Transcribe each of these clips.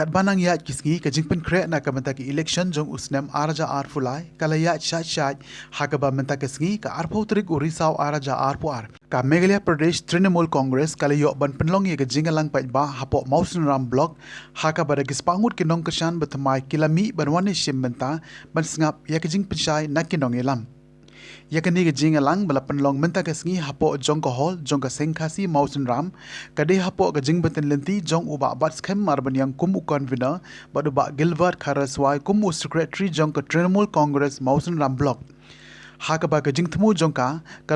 kat banang ya kisngi ka jingpen kre na ka menta ki election jong usnem araja ar fulai kala ya chat ha ka ba menta kisngi ka ar phautrik urisau araja ar pu ar ka Meghalaya Pradesh Trinamool Congress kala yo ban penlong ye ka jingalang pa ba hapo Mausun Ram block ha ka ba da kispangut kinong kashan batmai kilami banwani shim menta ban sngap ya ka jingpen shai na kinong elam yakani ke jingalang bala penlong menta ke sngi hapo jong ko hol jong ka sengkhasi Mausun Ram kade hapo ka jing beten lenti jong uba bat schem marban yang kum convener badu ba Gilbert Kharaswai kum secretary jong ka Trinamool Congress Mausun Ram block haka ba ka jing thmu jong ka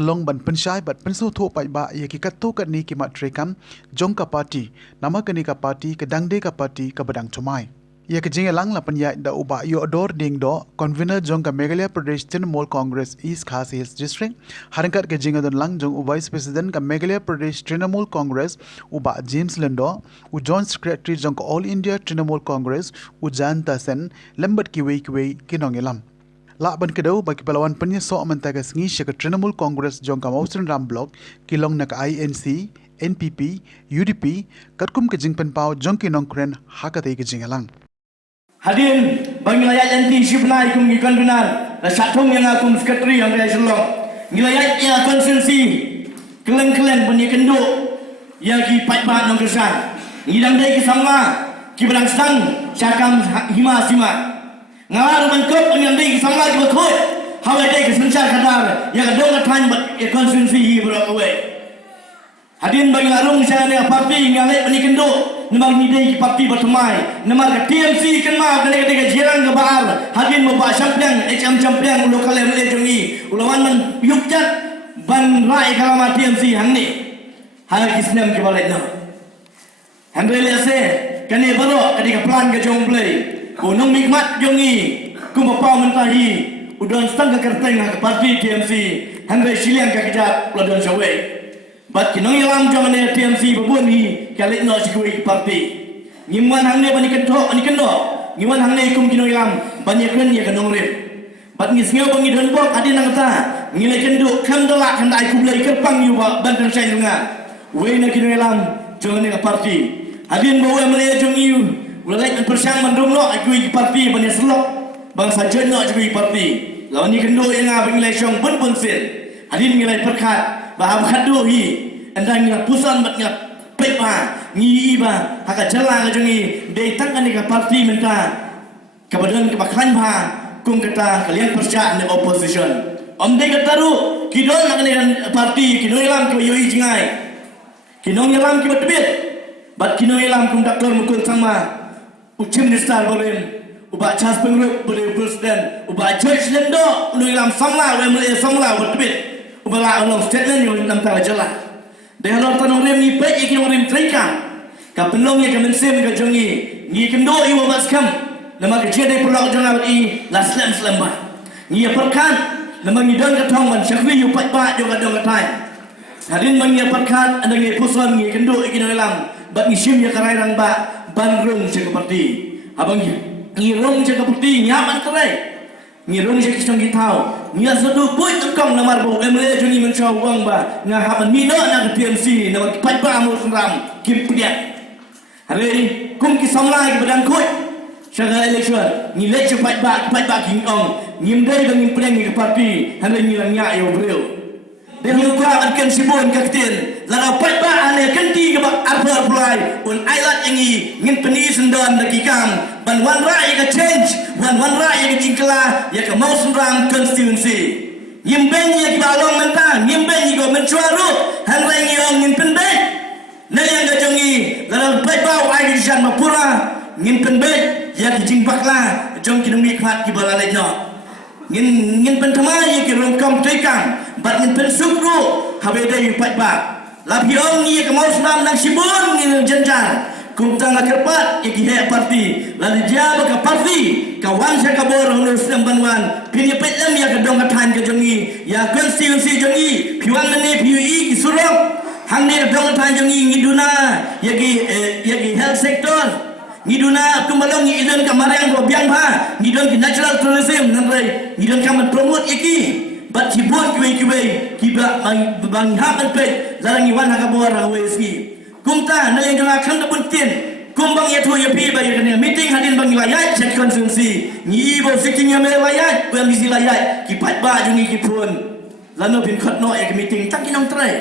long ban penshai bat pensu tho pai ba ye ki katto ka ni ki ma trekam jong ka party nama ka ni ka party ka dangde ka party ka badang chumai ya ke jingalang la panya da uba yo ador ding do convener jong ka Meghalaya Pradesh Trinamool Congress East Khasi Hills District harankat ke jingadon lang jong vice president ka Meghalaya Pradesh Trinamool Congress uba James Lindo u joint secretary jong ka All India Trinamool Congress u Janta Sen lembat kiwei kinong elam la ban kedau bagi pelawan penya so mentaga sngi shaka Trinamool Congress jong ka Mausun Ram block kilong na ka INC NPP UDP katkum ke jingpen pau jong kinong kren hakate ke jingalang Hadirin bagi layat nanti sibnai kum di konvenar dan satong yang akum sekretari yang dari Selong ngilayat ya konsensi keleng-keleng bani kenduk yang ki pat-pat nong kesan ngidang dai ki sama ki berang sang syakam hima sima ngalar bangkop yang dai ki sama ki bakoi hawai dai ki sencar kadar yang dong athan bat konsensi hi berapa we hadirin bagi larung saya ni parti ngalai bani kenduk namar ni dai ki parti bertemai namar ka TMC kan ma kene kene jirang ke baar hadirin membah champion champion lokal yang le jongi ulawan man yukjat ban rai kalama TMC hangni hal kisnem ke balai no handre le se kene baro kadi ka plan ke jong play ko nong mikmat jongi ku bapa mentahi udon stang ka kerteng ka parti TMC handre siliang ka kijat ladon sawe bat kinong yalam jamane TMC babun hi kalit no sikui parti ngimwan hangne bani kento ani kendo ngimwan hangne ikum kinong yalam bani kren ya kanong rep bat ngisngeu bangi don bok adi nang ta ngile kendo kandala kandai kublai kerpang yu ba bantan sai lunga we na kinong yalam jongane ka parti adin bawa mele jong yu ulai persang mandung no ikui parti bani selok bang sajen no ikui parti lawan ni kendo yang abang election pun sil adin ngilai perkat baham khadu hi andang ngila pusan bat ngap pepa ngi iba haka jala ga jongi dei tang ani ka parti menta ka badan ka baklan ba kum kata kalian persya ni opposition om dei kataru kidon nak ni parti kidon ilam ki yoi jingai kidon ilam ki batbit bat kidon ilam kum doktor mukul sama uchim minister boleh uba chas pengrup boleh presiden uba judge lendo ulu ilam samla we mele samla batbit ubala Allah statement yang nam ta jala de halor tanong rem ni pe ikin rem trika ka pelong ye kamen sem ka jongi ni kendo i wa maskam nama ke jede pelong jonga i la slam ba ni perkan nama ni dong ka thong man chakwi yu pat ba jo ka dong ka thai hadin mang ye perkan andang ye puson ni kendo ikin elam bat ni sim ye karai rang ba ban rung se ka parti abang ni rung se ka parti nyaman trai ni rung je kisong gitau ni asadu pui tukong namar bo emle juni mencaw wang ba nga haman mino na TMC na pat ba mo ram kim pia hari kum ki samla ki badang koi syaga election ni le pat ba king ong ngim dai bang ngim pleng ki parti hari ni lang ya yo breu dan yo ka kan sibon ka tin la pat ba ane kanti ka ba arba play un ailat yangi ngin peni sendan dakikam ban wan rai ka change wan rai ka jingkla ya ka Mausun Ram constituency nyimbeng ya ki balong menta nyimbeng go mencuaru han rai ngong ngin penbe na yang ga jongi la pat ba ai ki jan mapura ngin penbe ya ki jingbakla jong ki demi khat ki balale no ngin pentama ya ki rongkom tekam bat ngin pensukru habe dai pat ba labi ong ni ka Mausun Ram nang sibun ngin jenjar kum tanga kerpat iki he parti lalu dia ka parti kawan saya kabor honor sembanwan pilih pelam ya kedong katan ke jongi ya konstitusi jongi piwan mene PUI ki surok hang ne kedong katan jongi ngiduna yagi health sector ngiduna kumbalong ngidon kamarang go biang ba ngidon ki natural tourism nanrai ngidon kamat promote iki bat hibon kiwe kiba bang hapan pe larang iwan hakabor hawe ski kumta na yang janga kan da buntin kumbang ya tu ya pi bagi kena meeting hadin bang layat chat konstitusi ni bo siking ya me layat pem bisi layat ki pat ba jungi ki pun lano pin khot no ek meeting tak kinong trai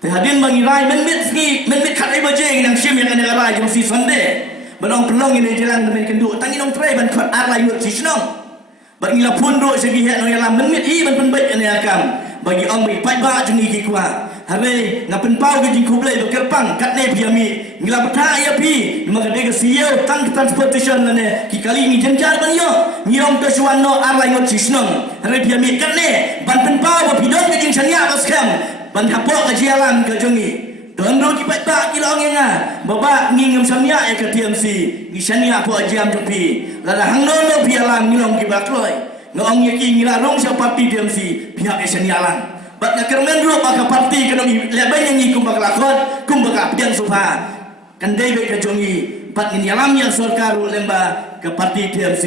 te hadin bang rai men mit khat ai ba je nang sim yang ana rai jong si sonde banong pelong ini jalan men kendu tak kinong trai ban khot ar lai yut si snong bagi la pun do segi het no ya lam men mit i ban pen bet ana akam bagi ong mi pat ba jungi ki kwa Hari ngapen pau ke jingku belai berkerpang kat ne piami ngila betah ya pi maka dia ke CEO tang transportation ne ki kali ni jenjar ban yo ngiom ke suano arlai ngot sisnong hari piami kat ne ban pen pau pidon ke jing sania bas kam ban hapok ke jalan ke jongi don ro ki pat ba ki long nga baba ngingem sania e ke TMC ni sania po jam jopi lala hangno no pialam ngilong ki bakloi ngong ye ki ngila rong sia parti TMC pihak e sania lang Bat nak kermen dulu maka parti kena lebai yang ikum bak lakon kum bak apian sufa kan dai be kajongi bat ni alam yang sorkaru lemba ke parti TMC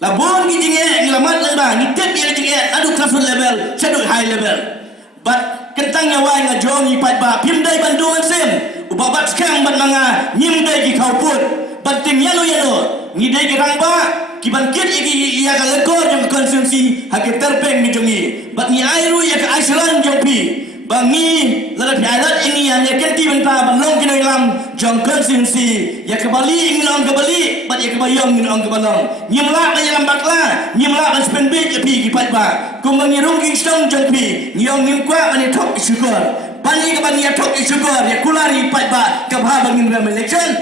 labon gi jinge ngelamat lemba ni tet dia jinge adu kasut level sadu high level bat kentang nyawai ngajongi pat ba pim dai bandungan sem ubabat skang bat manga nyim dai gi kau put bat tim yalo ni dai gi rang ba Kiban kit iki ia ka lekor yang konsumsi hak terpeng ni jongi bat ni airu ia ka Iceland jopi bangi lara pialat ini yang ia kenti benta balong kini lam jong konsumsi ia ke Bali ngilong ke Bali bat ia ke Bayong ngilong ke Balong nyimla ka lam bakla nyimla ka spend bit api kipat ba kumangi rungi stong jopi ngiong ngimkwa ani tok syukur bani ke bani tok syukur ia kulari pat ba ke ba bangin ram election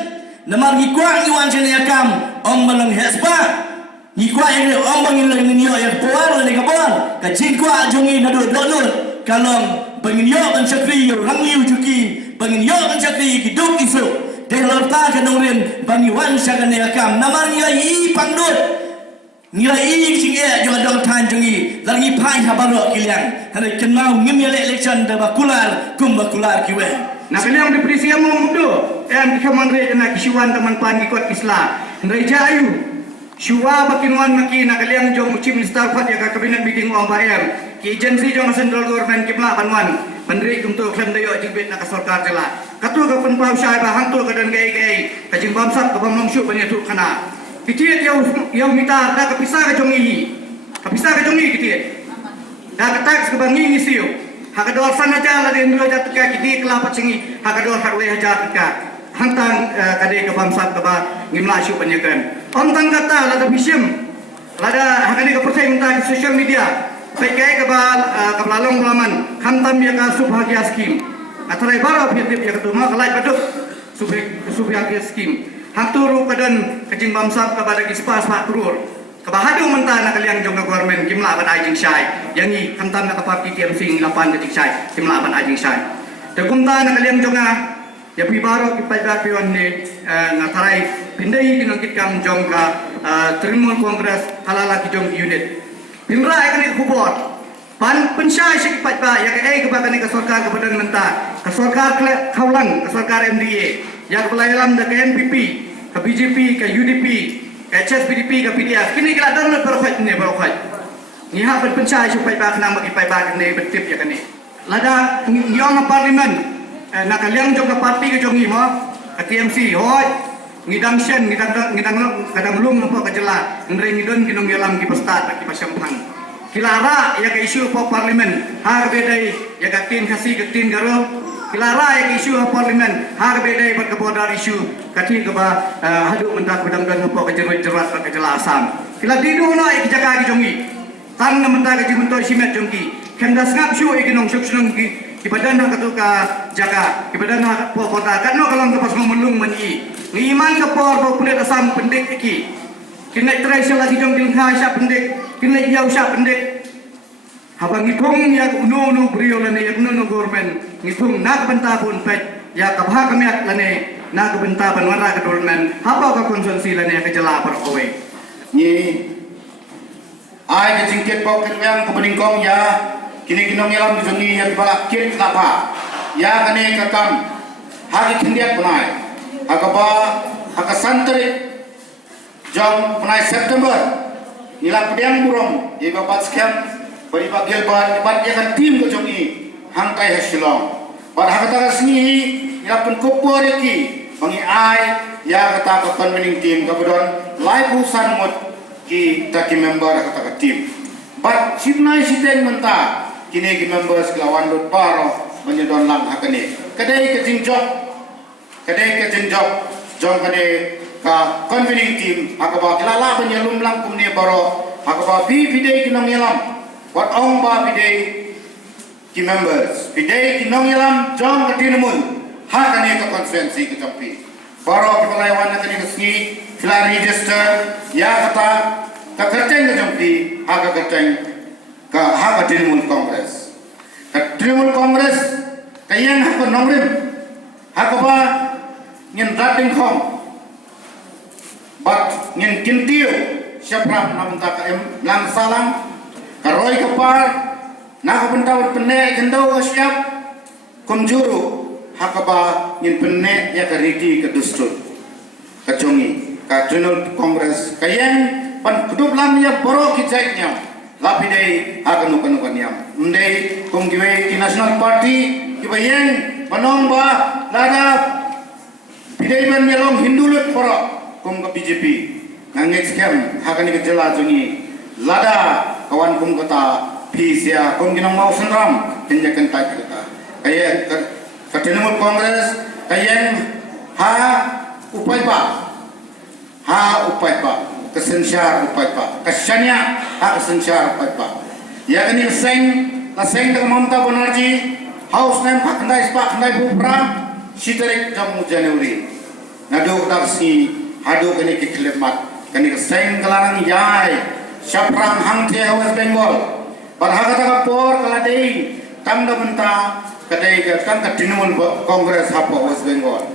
namar ngikwa ngiwan sene akam om balong hesba ni kwa yang ombang ini lagi niyo yang puar lagi kapal kacing kwa jongi nado dolur kalong bangin yo kan sakri yo rangiu juki bangin yo kan sakri kiduk isu delor ta kanongren bangi wan sagane akam namar niya i pangdut niya i singe jo dong tan jongi lagi pai habaro kiliang hare kenau ngim election da bakular kum bakular kiwe na kaliang depresi yang mudo em kamanre na kisiwan teman pan ikut Islam nreja ayu Shua bakinwan maki na kaliang jong chief minister fat ya ka cabinet meeting ong baer ki agency jong central government kipla banwan pendri kumtu klem dayo jibet na ka sarkar jela katu ka pen pau syai ba hantu ka dan gai ka jing bamsat ka bamlong syu banya tu kana kitiet yau mita da ka pisah ka jongi kitiet da ka tax ka bangi ni siu ha ka dol sana jala de ndro jat ka kiti kelapa cingi ha ka dol hak le hajar ka hantang kade ke bamsat ke ba ngimla syu penyekan ontang kata lada bisim lada hakani ke percaya minta social media pekai ke ba lalong laman khantam ya ka subhagia skim atrai bara pitip ya ketuma kelai paduk subhagia skim haturu kadan kejing bamsat ke pada kispas 4 crore ke bahadu mentah nak kalian jong government kimla ban ajing syai yangi khantam ka parti TMC 8 kejing syai kimla ban ajing syai tekumta nak kalian jong ya pibaro kipai pion ni ngatarai pindai dengan kitkam jong ka Trinamool Congress halala ki jong unit pinrai kani kubot pan pensyai sik pat ba ya ke ba kani ka sarkar ka badan mentah ka sarkar kaulang ka sarkar MDA ya ka pelayalam da ke NPP ka BJP ka UDP ka HSPDP ka PDF kini kala dan perfect ni perfect ni ha pensyai sik pat ba kana makipai ba kani betip ya kani lada ngiyong parlimen nak kalian jong ke parti ke jongi mo ke TMC hoi ngidang sien ngidang lum apa ke jela ngre ngidon kinong yalam ki pestat ki pasampang kilara ya ke isu po parlimen har bedai ya ke tin kasih ke tin garo kilara ya ke isu parlimen har bedai ber ke bodar isu kati ke ba hadu mentak bedang dan po ke jerat ke jela asam kila didu no ik jaga ki jongi tan mentak ke jimunto simet jongi kendas ngap syu ikinong syuksunong ki ibadan nak tu ka jaga ibadan nak po kota kan no kalau pas ngomong menyi ngiman ke por pulit asam pendek iki kena try lagi jong dilha sya pendek kena yau sya pendek habang ngitong ya uno brio lane ya uno government ngitung nak benta pun pet ya kabha kamiat lane nak benta banwara ke government apa ka konsumsi lane ke jela par kowe ni ai ke jingket pok yang kebeningkong ya kini kinong yalam jongi yang balak kit napa ya kane kakam hari kindiat punai akaba akasantri jam punai September nila pedang burung di babat sekian beri bagel bat ya kan tim ke jongi hangkai hasilong pada hakata sini nila pun kopor ki bangi ai ya kata ke convening team kemudian live usan mot ki taki member kata ke team. But sipnai siteng menta kini ki members kelawan lut paro menyedon lang hakane. Kadai ke jingjok jong kade ka convening team akaba kilala penyelum lang kumni baro akaba bidai kinong yalam wat ong ba bidai ki members bidai kinong yalam jong katinumul hakane ka konferensi ke jampi baro kepalaiwan kani kesni fila register ya kata ka kerteng ke jampi haka kerteng ka haka tinumul kongres kayang haka nongrim hakaba ngin rating khom bat ngin kintiu syapram namta ka lang salang karoi kapar na ka bentawat penne kendau syap kumjuru hakaba ngin penne ya kariti ke dustut kacongi ka Tribunal Kongres kayang pan keduplan ya boro kijaiknya lapidai akanu yam ndai kumgiwe ki National Party kibayeng panong ba lada bidai ban melong hindulut poro kum ke BJP nangek scam hakani ke jela jungi lada kawan kum kata pisia kum kinong mau senram kenyakan tak kita kaya ke Tribunal Kongres kaya upai pa kesensyar upai pa kesyanya kesensyar upai pa ya kani laseng dengan Mamta Banerjee House nem hakandai bupra sitarik jamu Januari nado daksi hado kani kiklemat kani seng kelarang yai syapram hangte West Bengal parhagata kapor kaladei tamda benta kadai ka kan ka Tribunal Kongres hapo West Bengal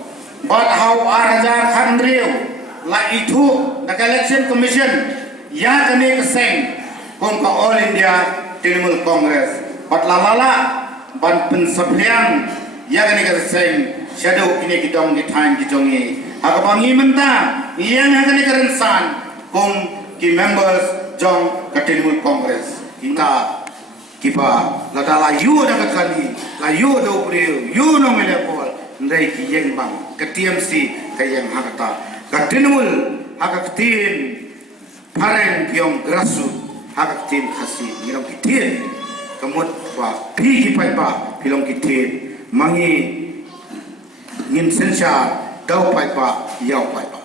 but how arajar khandriu la itu the election commission ya kani seng kong ka All India Tribunal Kongres but lalala ban pensapliang ya kani seng shadow kini kitong di time kitongi akabangi menta yang kani kerensan kong ki members jong ka Tribunal Kongres kita kipa ladala yu da kali la yu do priu yu no mele pol ndai ki yeng bang ka TMC ka yang hakata ka Tribunal hakatin paren kiong grassroots hakatin khasi ngiram kitin kamut pa pi pai pa pilong kitin mangi ngin sensya dau pai pa yau pai pa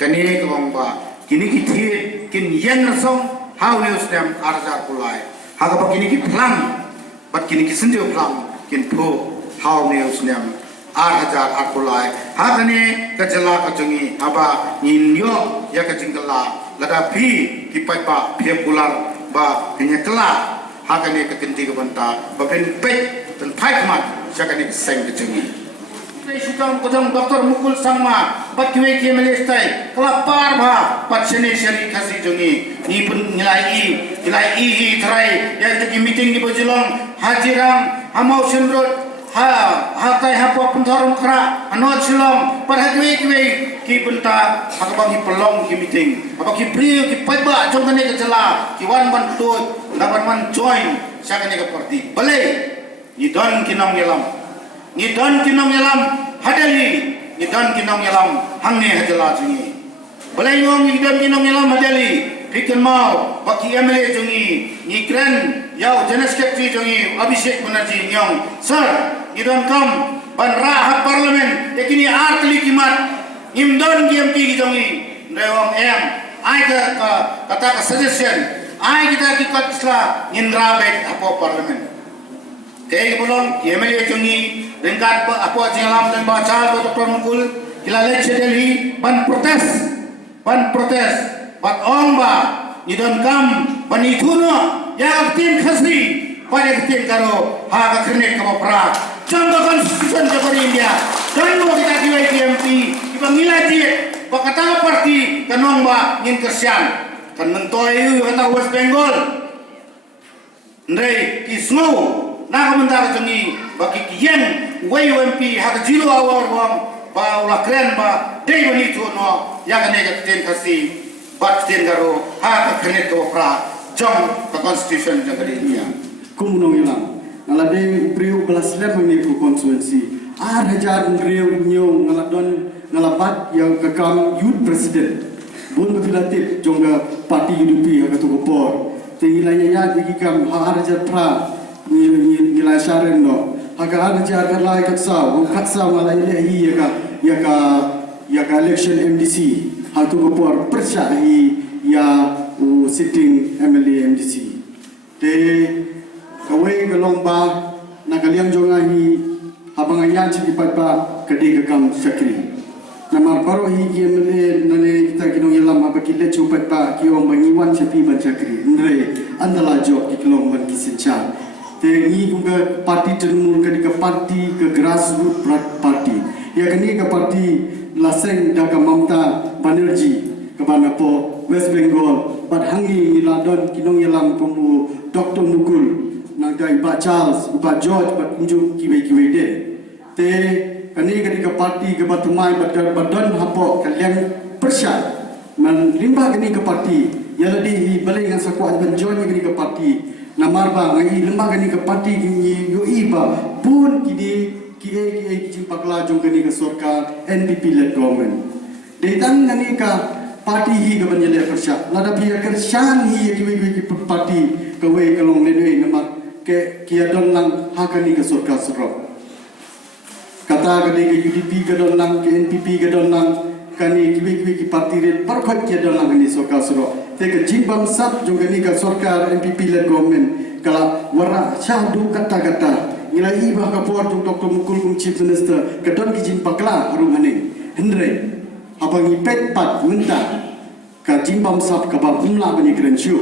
kani kong ba kini kitin kin yen song how news them arjar pulai haga ba kini ki plan bat kini ki senjo plan kin po how news them arjar pulai hagane kajala kajungi aba ninyo ya kajingala lada pi ki pai pa phe pular ba hanya kela hakane ketinti ke banta baben pek dan paikmat sakane seng kejungi sutang kodang doktor mukul sama bat kiwe ki melestai kelapar ba pat sene seri kasi jungi ni pun nilai i trai ya ki meeting di Bojolong hajirang hamau senrot hatai hapo pentarung kera anot silong pada kiwe ki benta hakabang pelong ki meeting apa ki priu ki paiba jongane ke jela ki wan ban tut laban man join sakane ke parti bale ni don kinong yalam hadali ni don kinong yalam hangne hajala jungi bale ngom ni don kinong yalam hadali pikan mau baki MLA jungi ni kren yau jenis sekretari jungi Abhishek Banerjee nyong sir you don't come ban rahat parlimen yakini artli kimat imdon GMP jongi rewang ai kata ka suggestion ai kita kikot isla indra bet apo parlimen kay bolong MLA jongi ringkat apo jingalam dan baca Dr. Mukul kilale Delhi ban protes bat ongba you don't come ban ituno ya tim khasri pada tim karo ha ka khne ka pra contoh konstitusi Jabari India dan mau kita kiwai TMP kita milai dia bakata parti kanong ba ngin kersian kan mentoy kata West Bengal ndai kisno na komentar jungi baki kiyen WMP hak jilo awar wam ba ula kren ba dei bani tu no ya kane ka ten kasi bat ten garo ha ka khne ko pra jong ka konstitusi Jabari India kumunong ilang Ngalade priu belas lem mengiku konsuensi. Hajar priu nyong ngaladon ngalapat yang kekam youth president bun berfilatif jongga parti UDP yang ketua por tinggilah ya dikikam harja pra nilai syaren no harga harja kalai katsa malai lehi ya ka election MDC hatu por persyahi ya sitting MLA MDC de kawai galomba nakaliang jongahi habang ayan si pagpa kadi kakam sakri namar baro hi MLA nane kita kinong yalam abakile chupat pa kiong bangiwan sa piban sakri ndre andala job kiklong ban kisincha te ni kunga parti Trinamool kadi ka parti ke grassroots party ya kani ka parti laseng daga Mamta Banerjee kabana po West Bengal bat hangi niladon kinong yalam kumu Dr. Mukul nang dai Pak Charles, Pak George, Pak Kunjung kiwe-kiwe de. Te kani kani ke parti ke batumai badan hapo kalian persya man limbah kani ke parti ya ladi balai dengan sakuat ban join kani ke parti namar ba ngai limbah kani ke parti ni yo iba pun kini ki pakla jong kani ke sarkar NPP led government. De tang kani ka parti hi ke banjale persya lada pia kersan hi kiwe-kiwe ki parti kawe kalong nenwe namar ke kiadon lang hakani ke surga serok kata kani ke UDP gadon lang ke NPP gadon lang kani kibi ki parti red parkot kiadon lang ni surga serok te ke jimbang sap juga ni ke surga NPP led government kala wara syahdu kata-kata nilai ibah kapor jung Dr. Mukul kum chief minister gadon ki jin pakla harum haning hendre abang ipet pat menta ka jimbang sap ka ba umla bani krenshu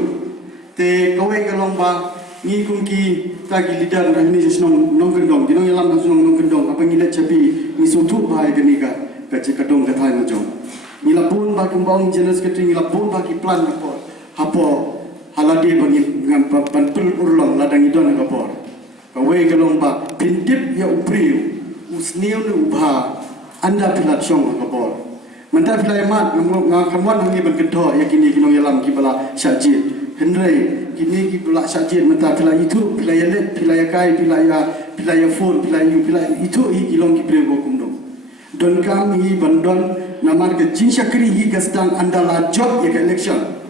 te kawe kalomba ni kungki tagi lidan rahmi senong nong gendong dinong yalam senong nong gendong apa ngilat capi ni sutu bahai genika kaci kadong kathai majong ngilapun ba kumbang jenis ketring ngilapun ba ki plan kapor hapo halade bagi ngam panpul urlong ladang idon kapor kawe galong ba pintip ya upriu usniu nu ubha anda pilat song kapor menta pilai mat ngakamwan hangi ban kedho yakini kinong yalam ki bala syajid Henry kini ki pula sajid menta pila itu pila yalet pila yakai pila ya phone pila you pila itu hi kilong ki prego kumdong don kami bandon namar ke jin syakri hi gastang andala job ya election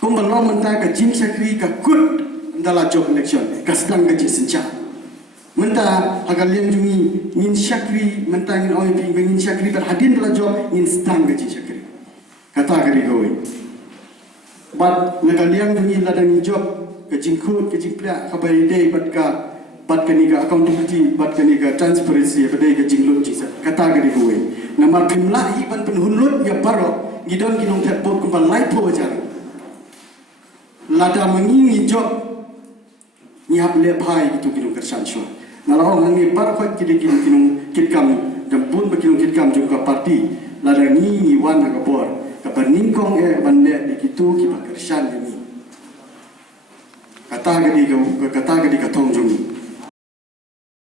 kumbalong menta ke jin syakri ka kut andala job election gastang ke jisencha menta agal yang jungi ngin syakri menta ngin oi pi ngin syakri berhadin dala job ngin stang ke jin syakri kata kari gowe bat ngaliang dungi ladang job ke jingkut ke jingpla khabai dei bat kaniga accountability bat kaniga transparency badai ke jinglut jisa kata gari gowe nama kimla hi ban penhunlut ya baro gidon kinong tepot kumpal laipo jar lada mengingi job nyiap le bhai itu kinong kersan syo nalao ngi bar khot kinong kitkam dambun bekinong kitkam juga parti lada ngi wan ka bor kapaningkong bande dikitu ki bakershan ini kata gadi katong jung